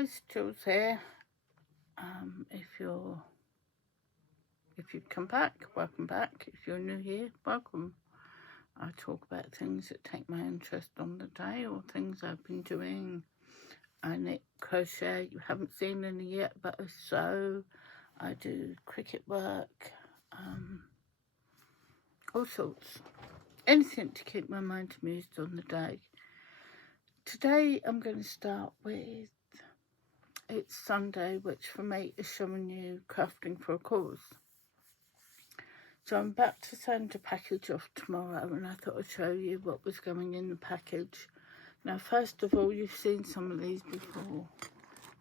guys, Jules here. If you've come back, welcome back. If you're new here, welcome. I talk about things that take my interest on the day or things I've been doing. I knit, crochet. You haven't seen any yet, but I sew. I do cricket work. All sorts. Anything to keep my mind amused on the day. Today I'm going to start with, it's Sunday, which for me is showing you crafting for a cause. So I'm about to send a package off tomorrow, and I thought I'd show you what was going in the package. Now, first of all, you've seen some of these before,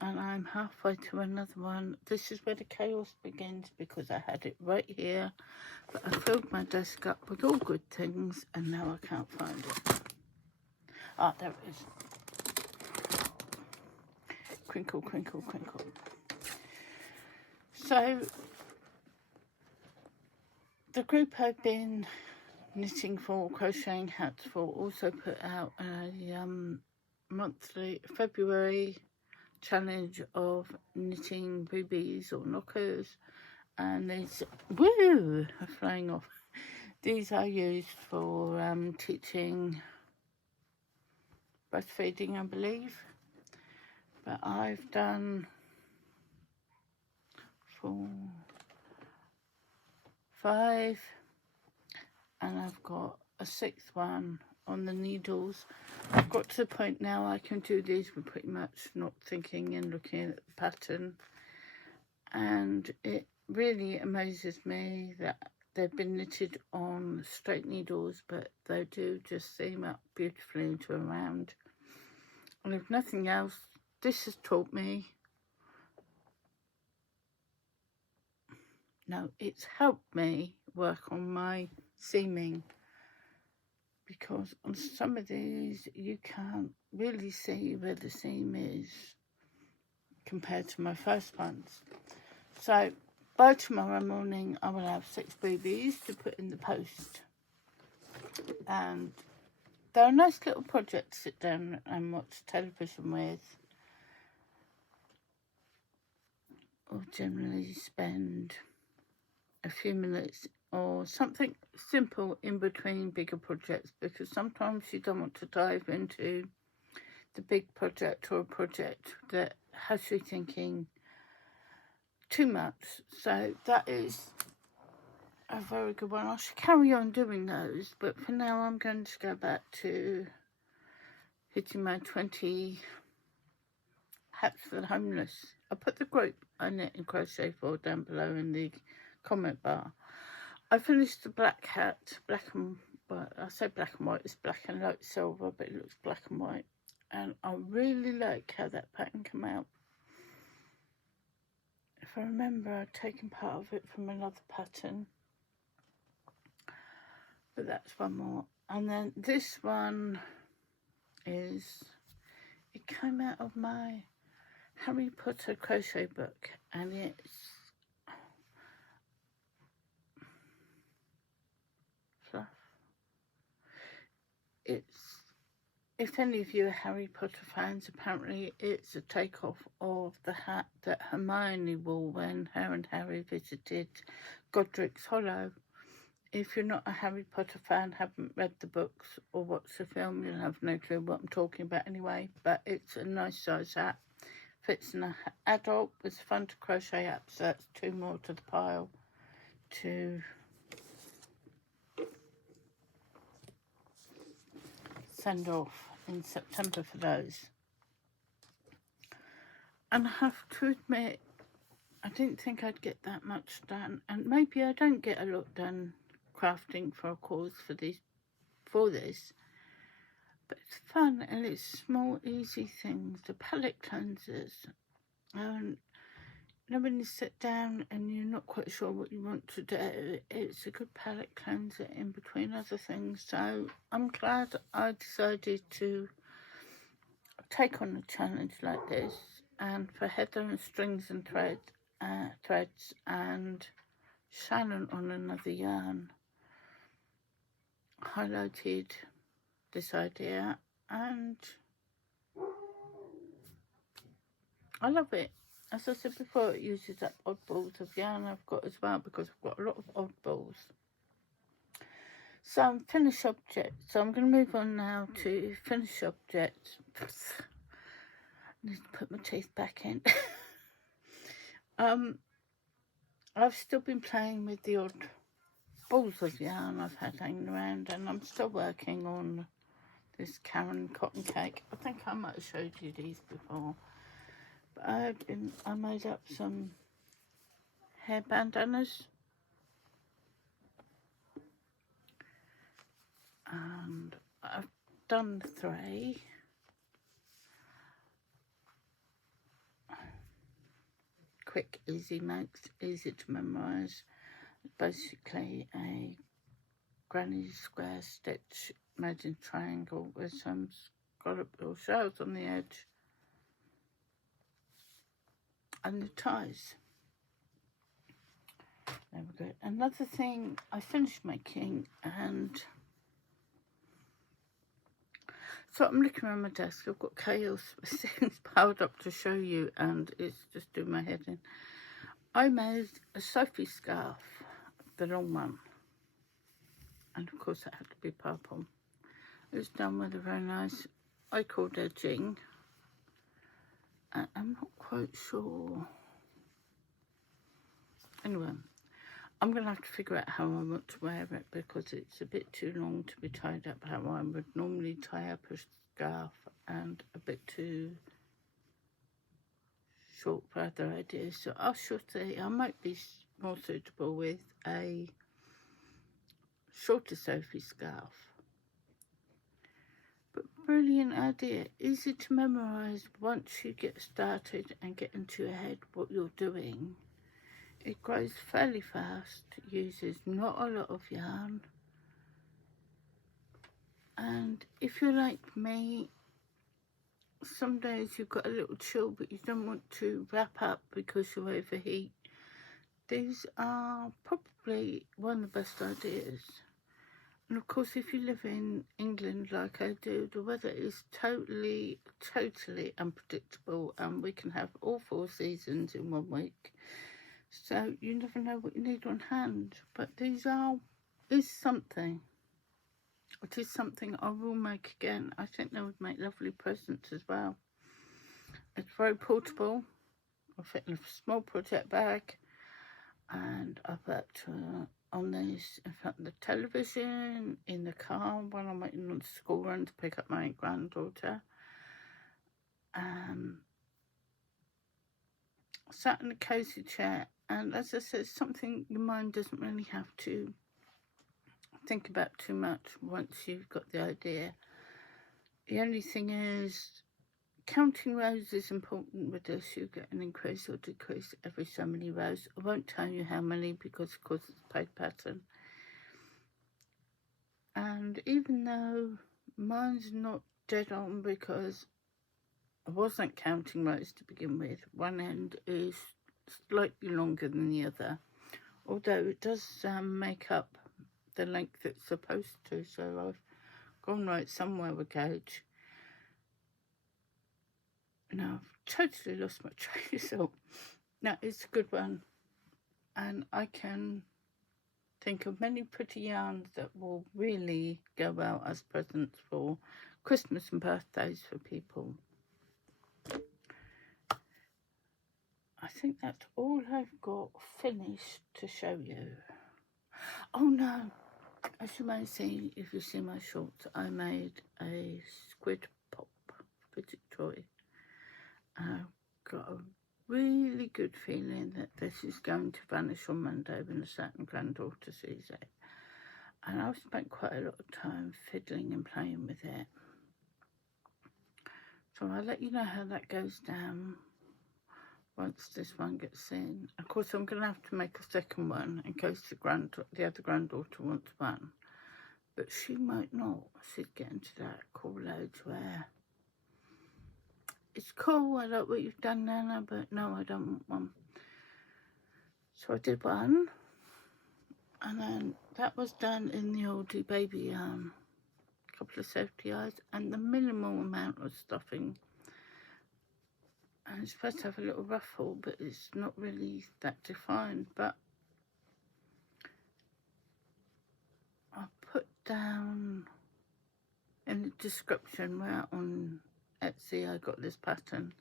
and I'm halfway to another one. This is where the chaos begins, because I had it right here, but I filled my desk up with all good things, and now I can't find it. Ah, there it is. Crinkle, crinkle, crinkle. So, the group I've been knitting for, crocheting hats for, also put out a monthly February challenge of knitting boobies or knockers, and these are flying off. These are used for teaching breastfeeding, I believe, but I've done 4, 5, and I've got a 6th one on the needles. I've got to the point now I can do these with pretty much not thinking and looking at the pattern, and it really amazes me that they've been knitted on straight needles, but they do just seam up beautifully into a round. And if nothing else, this has taught me, it's helped me work on my seaming, because on some of these you can't really see where the seam is compared to my first ones. So by tomorrow morning I will have 6 boobies to put in the post, and they're a nice little project to sit down and watch television with, or generally spend a few minutes or something simple in between bigger projects, because sometimes you don't want to dive into the big project or a project that has you thinking too much. So that is a very good one. I should carry on doing those, but for now I'm going to go back to hitting my 20 hats for the homeless. I'll put the group I knit and crochet for down below in the comment bar. I finished the black hat, black and white. I say black and white, it's black and light silver, but it looks black and white, and I really like how that pattern came out. If I remember, I'd taken part of it from another pattern, but that's one more. And then this one it came out of my Harry Potter crochet book, and it's fluff. If any of you are Harry Potter fans, apparently it's a takeoff of the hat that Hermione wore when her and Harry visited Godric's Hollow. If you're not a Harry Potter fan, haven't read the books or watched the film, you'll have no clue what I'm talking about anyway. But it's a nice size hat. Fits an adult, was fun to crochet up, so that's 2 more to the pile to send off in September for those. And I have to admit, I didn't think I'd get that much done, and maybe I don't get a lot done crafting for a cause for this, but it's fun, and it's small easy things. The palette cleansers, and when you sit down and you're not quite sure what you want to do, it's a good palette cleanser in between other things. So I'm glad I decided to take on a challenge like this. And for Heather and Strings and Threads and Shannon on Another Yarn, highlighted this idea, and I love it. As I said before, it uses up odd balls of yarn I've got as well, because I've got a lot of odd balls. So I'm finished objects. So I'm going to move on now to finished objects. I need to put my teeth back in. I've still been playing with the odd balls of yarn I've had hanging around, and I'm still working on this Karen cotton cake. I think I might have showed you these before. But I made up some hair bandanas. And I've done 3. Quick, easy makes, easy to memorise. Basically a granny square stitch made in triangle with some scallop or shells on the edge. And the ties. There we go. Another thing I finished making, and so I'm looking around my desk. I've got chaos things piled up to show you, and it's just doing my head in. I made a Sophie scarf, the long one, and of course it had to be purple. It was done with a very nice I-cord edging, and I'm not quite sure. Anyway, I'm going to have to figure out how I want to wear it, because it's a bit too long to be tied up how I would normally tie up a scarf, and a bit too short for other ideas. So I shall see. I might be more suitable with a shorter Sophie scarf. But brilliant idea. Easy to memorise once you get started and get into your head what you're doing. It grows fairly fast, uses not a lot of yarn, and if you're like me, some days you've got a little chill but you don't want to wrap up because you overheat, these are probably one of the best ideas. And of course, if you live in England like I do, the weather is totally unpredictable, and we can have all 4 seasons in 1 week. So you never know what you need on hand. But is something. It is something I will make again. I think they would make lovely presents as well. It's very portable. I fit in a small project bag, and I've worked on this in front of the television, in the car when I'm waiting on the school run to pick up my granddaughter. Sat in a cosy chair, and as I said, something your mind doesn't really have to think about too much once you've got the idea. The only thing is, counting rows is important with this. You get an increase or decrease every so many rows. I won't tell you how many, because of course it's a paid pattern. And even though mine's not dead on, because I wasn't counting rows to begin with, one end is slightly longer than the other, although it does make up the length it's supposed to. So I've gone right somewhere with gauge. Now I've totally lost my train of thought. Now it's a good one, and I can think of many pretty yarns that will really go well as presents for Christmas and birthdays for people. I think that's all I've got finished to show you. Oh no, as you may see, if you see my shorts, I made a squid pop fidget toy. I've got a really good feeling that this is going to vanish on Monday when the certain granddaughter sees it. And I've spent quite a lot of time fiddling and playing with it. So I'll let you know how that goes down once this one gets seen. Of course, I'm going to have to make a second one in case the other granddaughter wants one. But she might not. She's getting to that cool age where it's cool, I like what you've done, Nana, but no, I don't want one. So I did one, and then that was done in the oldie baby couple of safety eyes, and the minimal amount of stuffing. And it's supposed to have a little ruffle, but it's not really that defined. But I'll put down in the description where on Etsy I got this pattern.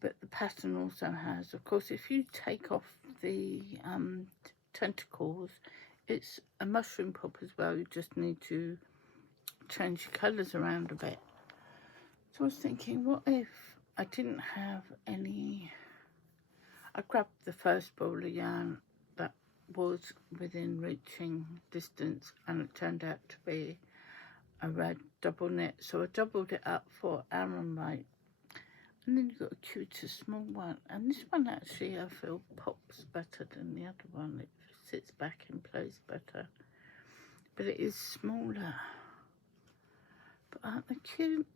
But the pattern also has, of course, if you take off the tentacles, it's a mushroom pop as well. You just need to change your colours around a bit. So I was thinking, what if I didn't have any... I grabbed the first ball of yarn that was within reaching distance, and it turned out to be a red double knit. So I doubled it up for Aran weight. And then you've got a cuter small one. And this one actually, I feel, pops better than the other one. It sits back in place better. But it is smaller. But aren't they cute?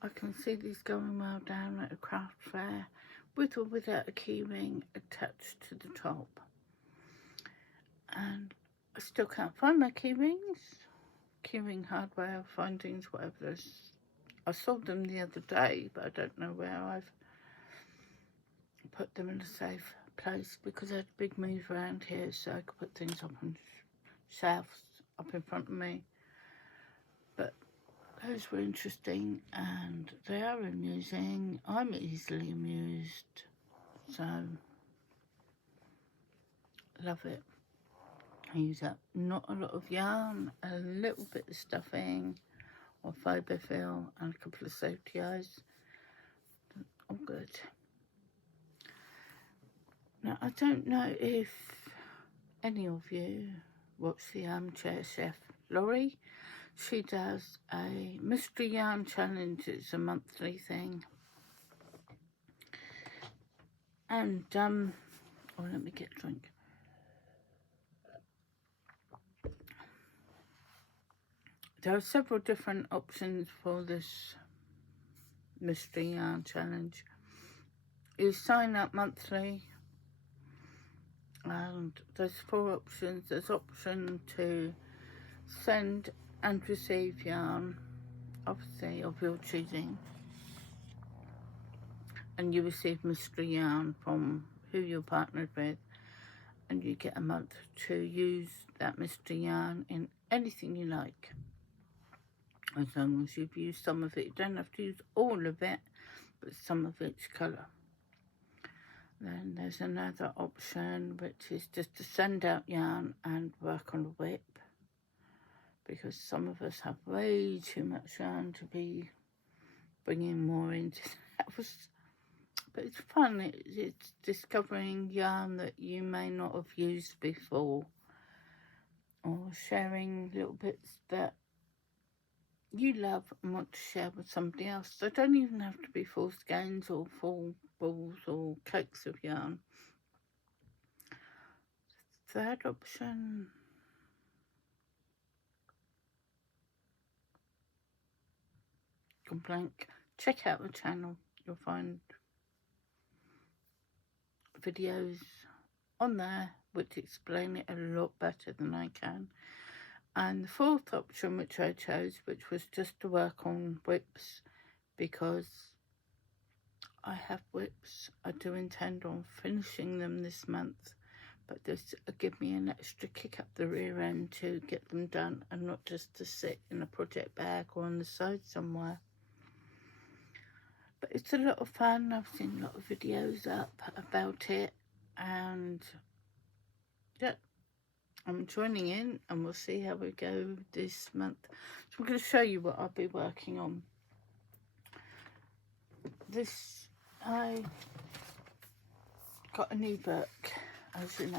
I can see these going well down at a craft fair, with or without a keyring attached to the top. And I still can't find my keyrings. Keyring hardware, findings, whatever. I saw them the other day, but I don't know where I've put them in a safe place, because I had a big move around here, so I could put things up on shelves up in front of me. But those were interesting, and they are amusing. I'm easily amused, so love it. I use up not a lot of yarn, a little bit of stuffing or fibre fill, and a couple of safety eyes. All good. Now, I don't know if any of you watch the Armchair Chef Laurie. She does a mystery yarn challenge. It's a monthly thing. And, oh, let me get a drink. There are several different options for this mystery yarn challenge. You sign up monthly, and there's 4 options. There's option to send and receive yarn, obviously of your choosing, and you receive mystery yarn from who you're partnered with, and you get a month to use that mystery yarn in anything you like, as long as you've used some of it. You don't have to use all of it, but some of each colour. Then there's another option, which is just to send out yarn and work on a whip, because some of us have way too much yarn to be bringing more into the house. But it's fun. It's discovering yarn that you may not have used before, or sharing little bits that you love and want to share with somebody else. They don't even have to be full skeins or full balls or cakes of yarn. Third option, blank. Check out the channel. You'll find videos on there which explain it a lot better than I can. And the fourth option, which I chose, which was just to work on whips, because I have whips. I do intend on finishing them this month, but this will give me an extra kick up the rear end to get them done, and not just to sit in a project bag or on the side somewhere. But it's a lot of fun. I've seen a lot of videos up about it, and yeah, I'm joining in, and we'll see how we go this month. So I'm going to show you what I'll be working on. I got a new book, as you know,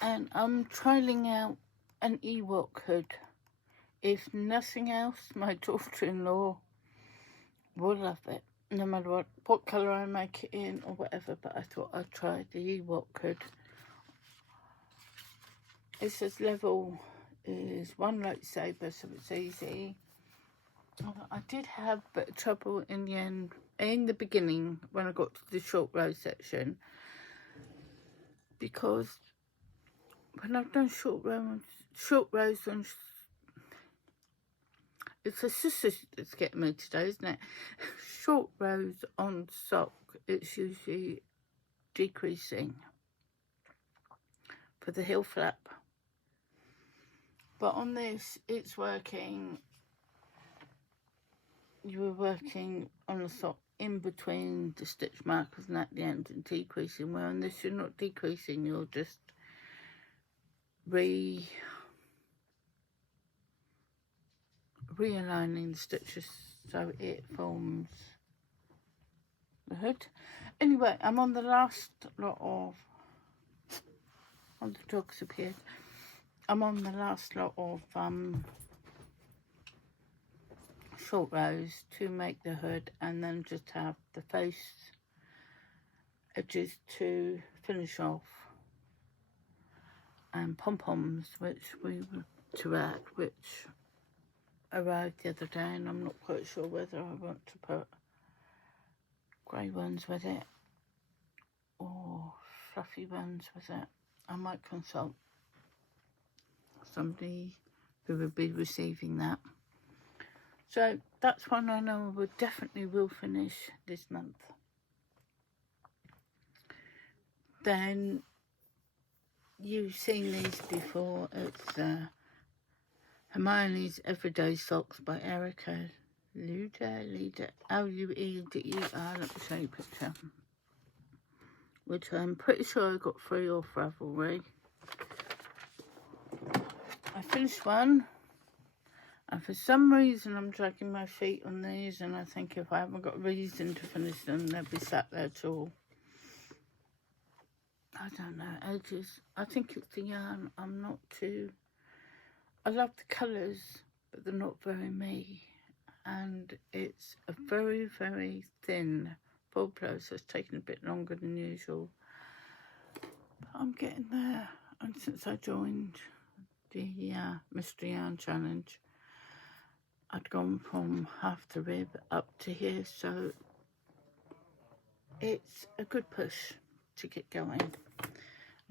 and I'm trialling out an Ewok hood. If nothing else, my daughter-in-law will love it, no matter what colour I make it in or whatever. But I thought I'd try the Ewok hood. It says level is 1 lightsaber, so it's easy. I did have a bit of trouble in the end, in the beginning, when I got to the short row section, because when I've done short rows on It's a sister that's getting me today, isn't it? Short rows on sock, it's usually decreasing for the heel flap. But on this, it's working. You were working on the sock in between the stitch markers and at the end and decreasing. Where on this, you're not decreasing, you're just realigning the stitches so it forms the hood. Anyway, I'm on the last lot of, the dogs appeared. I'm on the last lot of short rows to make the hood, and then just have the face edges to finish off, and pom-poms which we were to add, which arrived the other day, and I'm not quite sure whether I want to put grey ones with it or fluffy ones with it. I might consult somebody who would be receiving that. So that's one I know I definitely will finish this month. Then you've seen these before. It's Hermiones Everyday Socks by Erica Lueder, L-U-E-D-E-R. Let me show you a picture. Which I'm pretty sure I got free off Ravelry. I finished one, and for some reason I'm dragging my feet on these, and I think if I haven't got a reason to finish them, they'll be sat there till, I don't know, ages. I think it's the yarn. I'm not too, I love the colours, but they're not very me, and it's a very, very thin full blow, so it's taken a bit longer than usual, but I'm getting there. And since I joined the Mystery Yarn Challenge, I'd gone from half the rib up to here, so it's a good push to get going.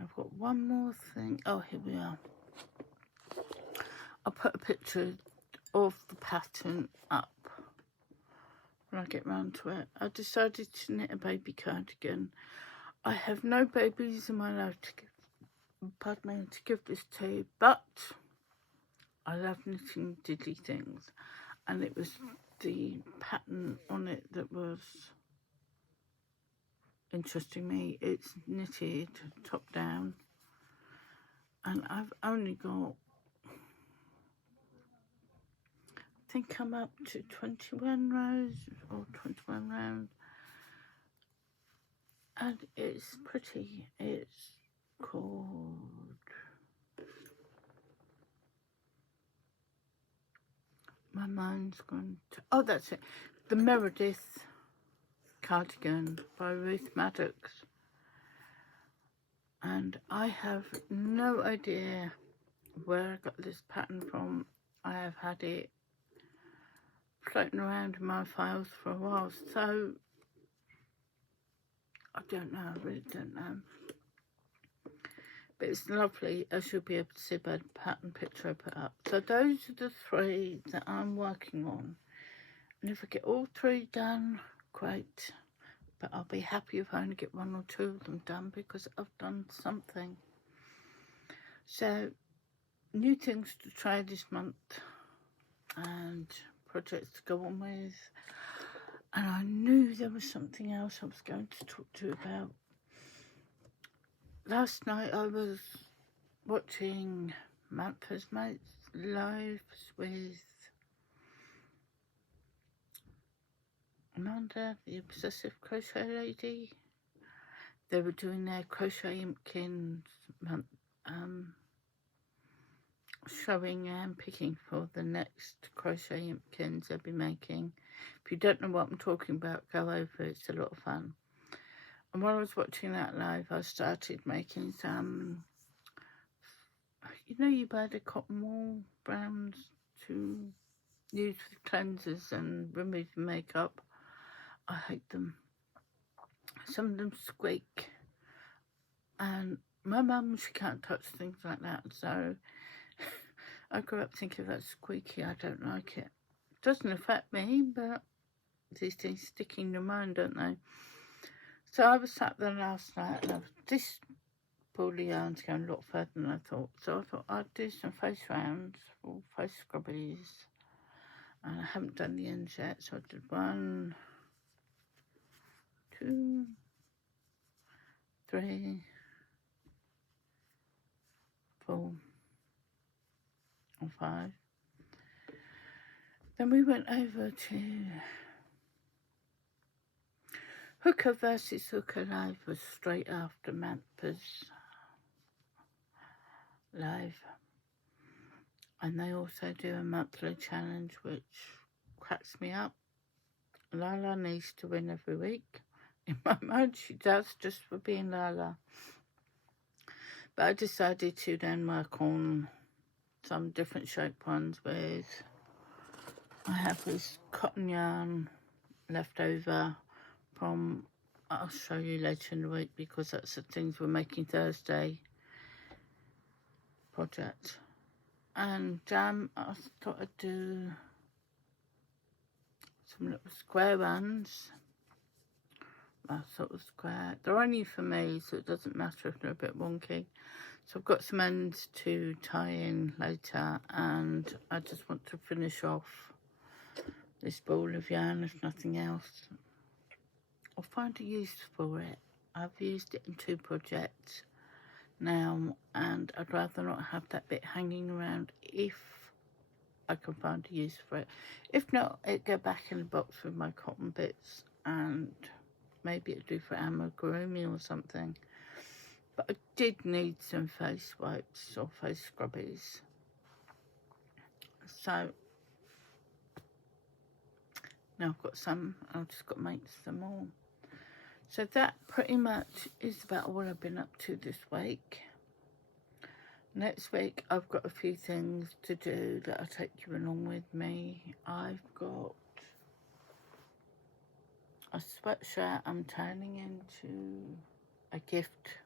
I've got one more thing. Oh, here we are. I'll put a picture of the pattern up when I get round to it. I decided to knit a baby cardigan. I have no babies in my life to give this to, but I love knitting diddly things, and it was the pattern on it that was interesting me. It's knitted top down, and I've only got, I think I'm up to 21 rows or 21 rounds, and it's pretty. It's called, my mind's gone to, oh, that's it, the Meredith cardigan by Ruth Maddox, and I have no idea where I got this pattern from. I have had it floating around in my files for a while, so I don't know, I really don't know. But it's lovely, as you'll be able to see by the pattern picture I put up. So those are the three that I'm working on. And if I get all three done, great. But I'll be happy if I only get one or two of them done, because I've done something. So, new things to try this month, and projects to go on with. And I knew there was something else I was going to talk to you about. Last night I was watching Mantha's Mates lives with Amanda, the obsessive crochet lady. They were doing their crochet impkins showing and picking for the next crochet impkins they'll be making. If you don't know what I'm talking about, go over it. It's a lot of fun. And while I was watching that live, I started making some, you know, you buy the cotton wool browns to use with cleansers and removing makeup. I hate them. Some of them squeak. And my mum, she can't touch things like that. So I grew up thinking that's squeaky. I don't like it. Doesn't affect me, but these things stick in your mind, don't they? So I was sat there last night and this ball of yarn's going a lot further than I thought. So I thought I'd do some face rounds or face scrubbies. And I haven't done the ends yet, so I did 1, 2, 3, 4, and 5. Then we went over to Hooker versus Hooker Live was straight after Mantha's live. And they also do a monthly challenge which cracks me up. Lala needs to win every week. In my mind she does, just for being Lala. But I decided to then work on some different shape ones with, I have this cotton yarn left over from, I'll show you later in the week because that's the things we're making Thursday project. And I thought I'd do some little square ones. I thought was square. They're only for me, so it doesn't matter if they're a bit wonky. So I've got some ends to tie in later, and I just want to finish off this ball of yarn, if nothing else. I'll find a use for it. I've used it in 2 projects now, and I'd rather not have that bit hanging around if I can find a use for it. If not, it'd go back in the box with my cotton bits, and maybe it'd do for amigurumi or something. But I did need some face wipes or face scrubbies. So now I've got some, I've just got to make some more. So that pretty much is about all I've been up to this week. Next week I've got a few things to do that I'll take you along with me. I've got a sweatshirt I'm turning into a gift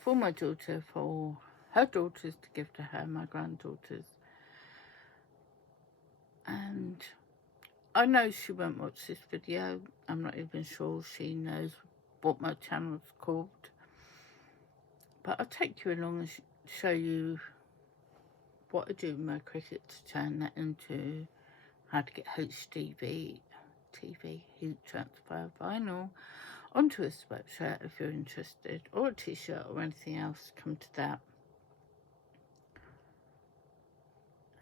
for my daughter, for her daughters to give to her, my granddaughters. And I know she won't watch this video. I'm not even sure she knows what my channel's called. But I'll take you along and show you what I do with my Cricut to turn that into, how to get HDV TV heat transfer vinyl onto a sweatshirt if you're interested, or a t-shirt or anything else, come to that.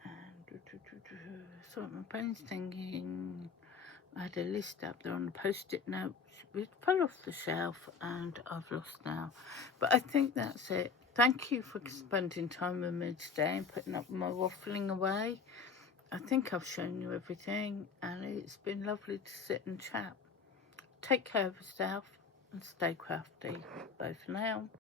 And so my brain's thinking, I had a list up there on the post-it notes, it fell off the shelf and I've lost now. But I think that's it. Thank you for spending time with me today and putting up my waffling away. I think I've shown you everything, and it's been lovely to sit and chat. Take care of yourself and stay crafty. Bye for now.